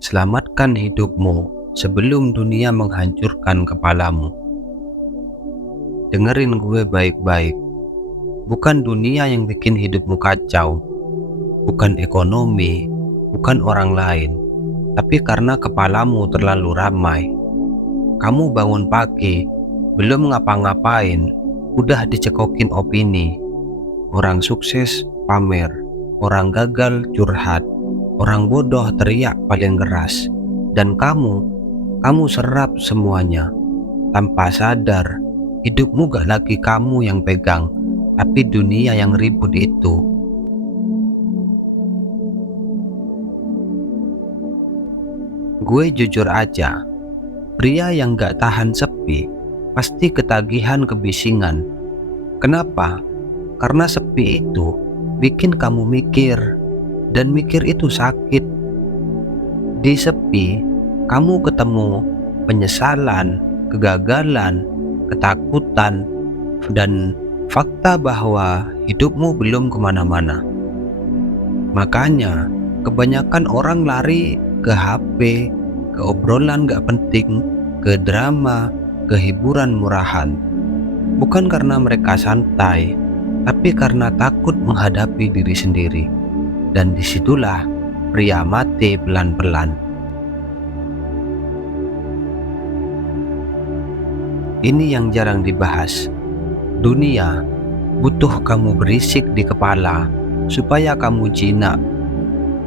Selamatkan hidupmu sebelum dunia menghancurkan kepalamu. Dengerin gue baik-baik. Bukan dunia yang bikin hidupmu kacau, bukan ekonomi, bukan orang lain, tapi karena kepalamu terlalu ramai. Kamu bangun pagi, belum ngapa-ngapain, udah dicekokin opini. Orang sukses pamer, orang gagal curhat, orang bodoh teriak paling keras. Dan kamu serap semuanya. Tanpa sadar, hidupmu gak lagi kamu yang pegang, tapi dunia yang ribut itu. Gue jujur aja, pria yang gak tahan sepi pasti ketagihan kebisingan. Kenapa? Karena sepi itu bikin kamu mikir, dan mikir itu sakit. Di sepi, kamu ketemu penyesalan, kegagalan, ketakutan, dan fakta bahwa hidupmu belum kemana-mana. Makanya, kebanyakan orang lari ke HP, ke obrolan gak penting, ke drama, ke hiburan murahan. Bukan karena mereka santai, tapi karena takut menghadapi diri sendiri. Dan disitulah pria mati pelan-pelan. Ini yang jarang dibahas. Dunia butuh kamu berisik di kepala supaya kamu jinak.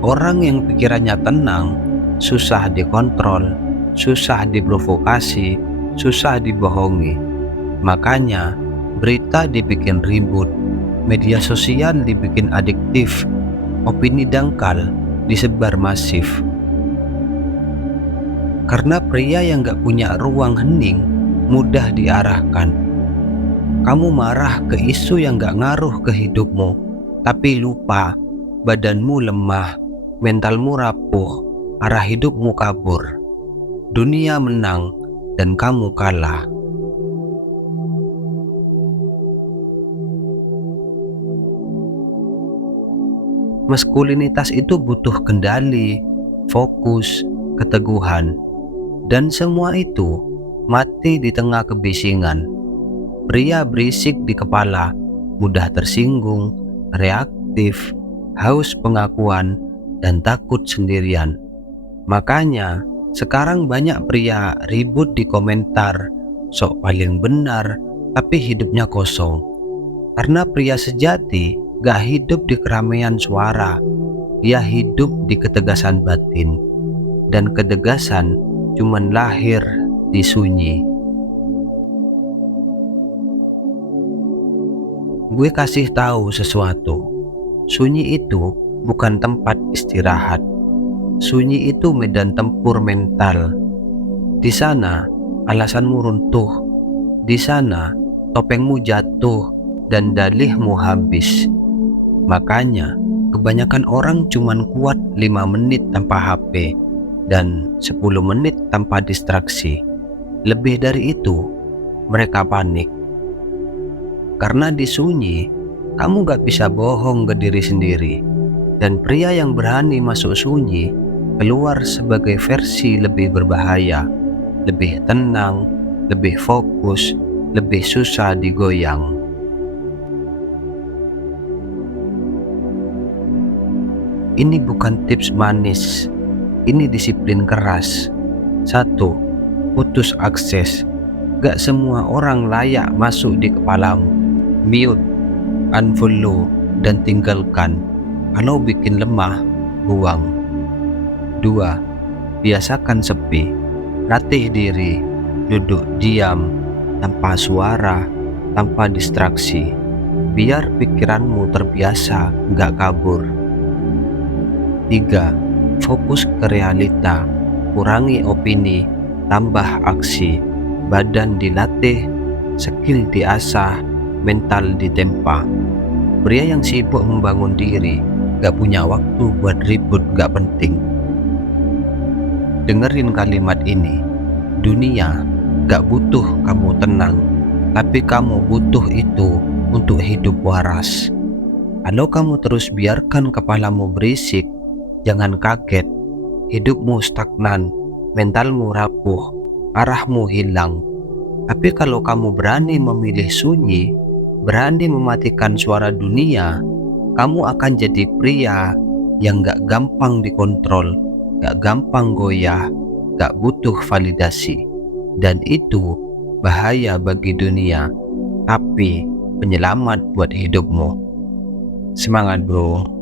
Orang yang pikirannya tenang susah dikontrol, susah diprovokasi, susah dibohongi. Makanya berita dibikin ribut, media sosial dibikin adiktif, opini dangkal disebar masif. Karena pria yang gak punya ruang hening mudah diarahkan. Kamu marah ke isu yang gak ngaruh ke hidupmu, tapi lupa badanmu lemah, mentalmu rapuh, arah hidupmu kabur. Dunia menang dan kamu kalah. Maskulinitas itu butuh kendali, fokus, keteguhan, dan semua itu mati di tengah kebisingan. Pria berisik di kepala, mudah tersinggung, reaktif, haus pengakuan, dan takut sendirian. Makanya sekarang banyak pria ribut di komentar, sok paling benar, tapi hidupnya kosong. Karena pria sejati gak hidup di keramaian suara, dia hidup di ketegasan batin. Dan ketegasan cuman lahir di sunyi. Gue kasih tahu sesuatu. Sunyi itu bukan tempat istirahat. Sunyi itu medan tempur mental. Di sana alasanmu runtuh. Di sana topengmu jatuh dan dalihmu habis. Makanya kebanyakan orang cuman kuat 5 menit tanpa HP dan 10 menit tanpa distraksi. Lebih dari itu, mereka panik. Karena di sunyi, kamu gak bisa bohong ke diri sendiri. Dan pria yang berani masuk sunyi keluar sebagai versi lebih berbahaya, lebih tenang, lebih fokus, lebih susah digoyang. Ini bukan tips manis, ini disiplin keras. 1. Putus akses. Gak semua orang layak masuk di kepalamu. Mute, unfollow, dan tinggalkan. Kalau bikin lemah, buang. 2. Biasakan sepi. Latih diri, duduk diam, tanpa suara, tanpa distraksi. Biar pikiranmu terbiasa gak kabur. 3. Fokus ke realita, kurangi opini, tambah aksi, badan dilatih, skill diasah, mental ditempa. Pria yang sibuk membangun diri, gak punya waktu buat ribut gak penting. Dengerin kalimat ini, dunia gak butuh kamu tenang, tapi kamu butuh itu untuk hidup waras. Kalau kamu terus biarkan kepalamu berisik, jangan kaget, hidupmu stagnan, mentalmu rapuh, arahmu hilang. Tapi kalau kamu berani memilih sunyi, berani mematikan suara dunia, kamu akan jadi pria yang gak gampang dikontrol, gak gampang goyah, gak butuh validasi. Dan itu bahaya bagi dunia, tapi penyelamat buat hidupmu. Semangat bro.